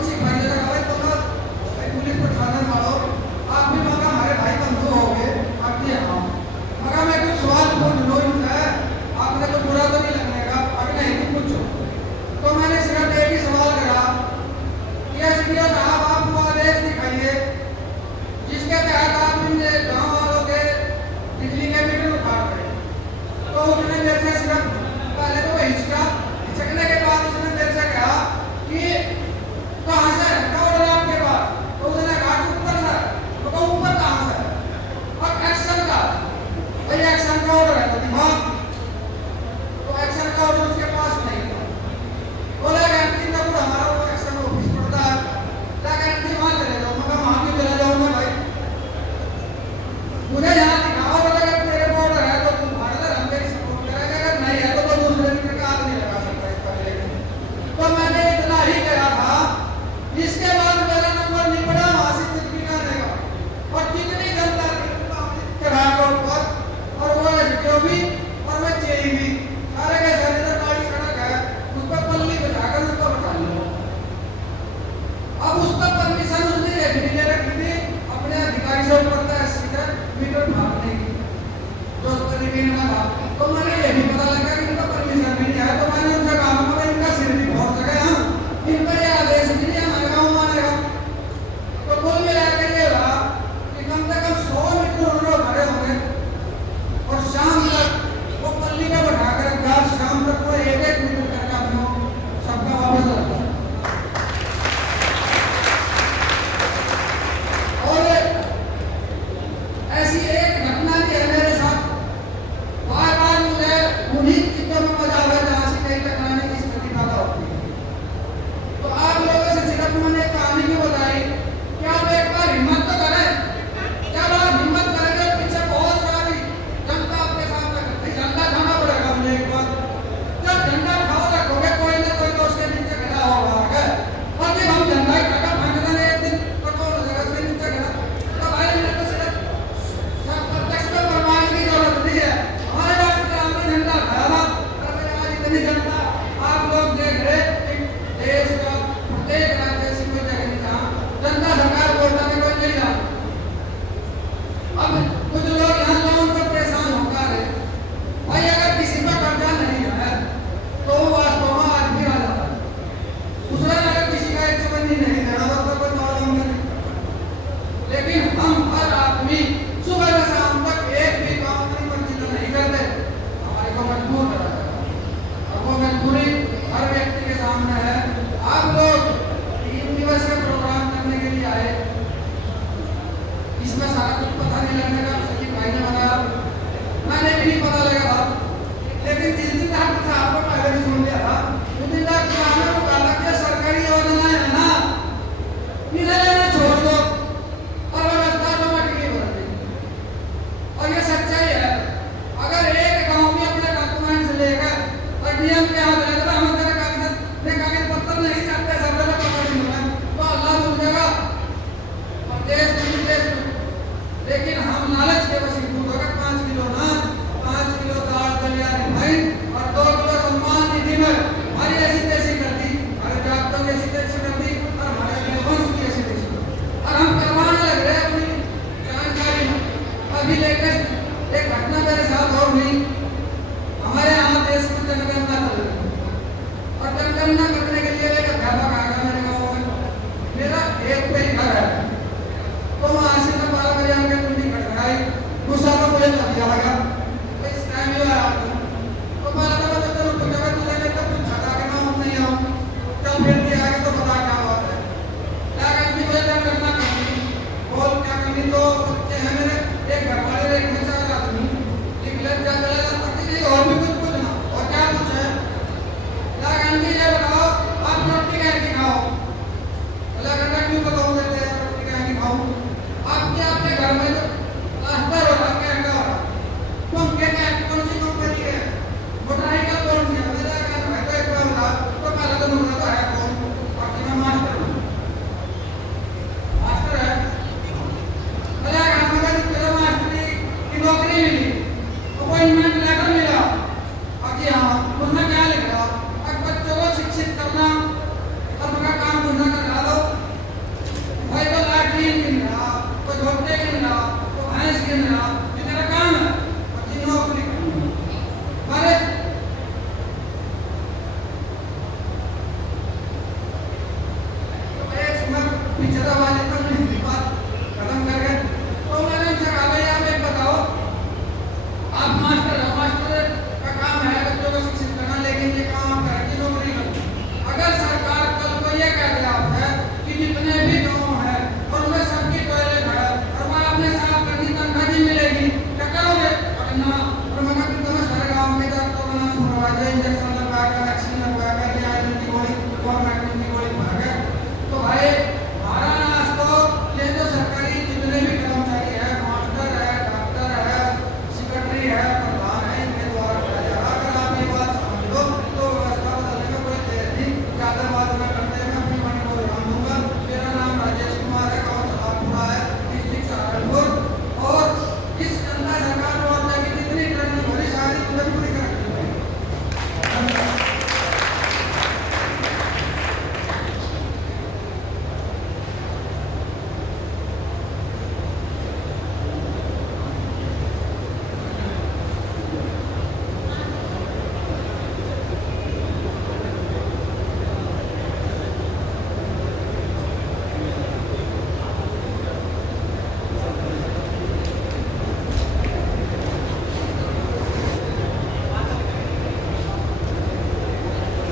किसी भाई ने कहा भाई तुम भाई पुलिस को ठाणे मारो, आप भी मगा हमारे भाई बंधु हो गए, आप भी हाँ मगा मैं कुछ सवाल पूछ लो इनसे, आपने कुछ बुरा तो नहीं लगने का, अगर नहीं तो पूछो। तो मैंने सिर्फ एक ही सवाल करा कि एसपीओ साहब आप वो आदेश दिखाइए जिसके तहत आप इन गाँव वालों के बिजली के मीटर उतार रहे। तो उसने मेरे से सिर्फ पहले तो हिचका, हिचकने के बाद उसने मेरे से कहा कि कहाँ से क्या ऑर्डर है आपके पास? तो उसने कहा कि ऊपर से। तो कहा ऊपर कहाँ से? और एक्शन का, भाई एक्शन का ऑर्डर है तो दिमाग, तो एक्शन का ऑर्डर उसके पास नहीं था। बोला गारंटी का पूरा हमारा वो एक्शन ऑफिस पड़ता है, क्या गारंटी वहाँ चले जाओ? मैं कहा वहाँ क्यों चले जाऊँगा भाई, मुझे यहाँ दिखाओ, अगर तेरे को ऑर्डर है तो तुम भाग ले, हम तेरी सपोर्ट करेंगे, अगर नहीं है तो दूसरे मीटर का आग नहीं लगा सकता इसका लेकिन। तो मैंने इतना ही कहा था, इसके बाद मेरा नंबर नहीं पड़ा वहाँ से कुछ भी करने का, और कितनी जनता चढ़ा के ऊपर, और वो एसडीओ भी और मैं जेई भी सारे के सारे इधर गाड़ी सड़क है उस पर पल्ली बिठाकर उसको बैठा लिया। अब उस पर परमिशन उसने ये भी ले रखी थी अपने अधिकारी से ऊपर तक सीधा मीटर भागने की, जो उस पर रिवीन का था। तो मैंने ये भी पता लगा कि इनका परमिशन भी नहीं है, तो मैंने उनसे कहा मैं इनका सिर भी बहुत सके हाँ, इनका ये आदेश भी नहीं हमारे गाँव मानेगा। तो कुल मिला के ये रहा कि कम से कम 100 मीटर रोड खड़े होंगे और शाम तक वो पल्ली का बैठा कर घर शाम तक वो एक एक मीटर करके अपने सबका वापस लगा। और ऐसी एक घटना भी है मेरे साथ, बार बार मुझे उन्हीं चीजों में मजा आता है जहाँ से कहीं टकराने की स्थिति पैदा होती है। तो आप लोगों से सिर्फ मैंने एक कहानी क्यों बताई कि आप एक बार हिम्मत तो करें। जब आप हिम्मत करेंगे पीछे बहुत सारी जनता आपके सामने करती, झंडा खाना पड़ेगा मुझे एक बार। जब झंडा खाओ रखोगे कोई ना कोई तो उसके नीचे खड़ा होगा आगे, और जब हम झंडा ही खड़ा फेंक देंगे एक दिन तो कौन हो जाएगा उसके नीचे खड़ा? तो भाई मेरे को सिर्फ प्रत्यक्ष में प्रमाण की जरूरत नहीं है, हमारे डॉक्टर आपने झंडा खाया था, आज इतनी जनता आप लोग देख रहे देश का प्रत्येक राज्य ऐसी कोई जगह नहीं जहाँ जनता सरकार वोट देने कोई नहीं जाता। अब कुछ लोग यहाँ लोगों से परेशान होकर रहे भाई, अगर किसी का कर्जा नहीं है तो वो वास्तव में आज भी आ जाता है, दूसरा अगर किसी का 120 नहीं देना तो उसका कोई प्रॉब्लम नहीं। लेकिन हम हर आदमी सुबह से शाम तक एक भी काम अपनी मर्जी से नहीं करते, हमारे को मजबूर करा जाता है, और वो मजबूरी हर व्यक्ति के सामने है। आप लोग 3 दिवस का प्रोग्राम करने के लिए आए, इसमें सारा कुछ पता नहीं लगने का, सचिव भाई ने बताया, मैंने भी नहीं पता लगा था। लेकिन जिस दिन डॉक्टर साहब को पहले भी सुन लिया था, उस दिन डॉक्टर साहब ने तो कहा कि सरकारी योजनाएं है ना, इन्हें लेना छोड़ दो और व्यवस्था ऑटोमेटिकली बदल देगी। और ये सच्चाई है, अगर एक गांव में अपने डॉक्यूमेंट्स लेकर और डीएम के हाथ में तो हम तेरे कागज पत्र नहीं चाहते सब लोग पता नहीं होगा तो अल्लाह मिल जाएगा प्रदेश में विदेश में। लेकिन हम लालच के वश अगर 5 किलो ना 5 किलो दाल दलिया रिफाइंड और 2 किलो सम्मान निधि में हमारी ऐसी तैसी कर दी, हमारे डॉक्टरों की ऐसी तैसी कर दी और हमारे वंश की ऐसी तैसी, और हम करवाने लग रहे अपनी जानकारी में। अभी लेटेस्ट एक घटना मेरे साथ और हुई, हमारे यहाँ देश में जनगणना चल रही है और जनगणना करने के लिए एक अध्यापक आ गया मेरे गाँव में, मेरा एक पे ही घर है, तो वहाँ से मैं 12 बजे आकर कुंडी खटखटाई, गुस्सा तो मुझे तभी आ गया इस टाइम ही आया तो 12 बजे चलो कुछ जगह तुझे कहता कुछ छटा के ना नहीं आओ, चल फिर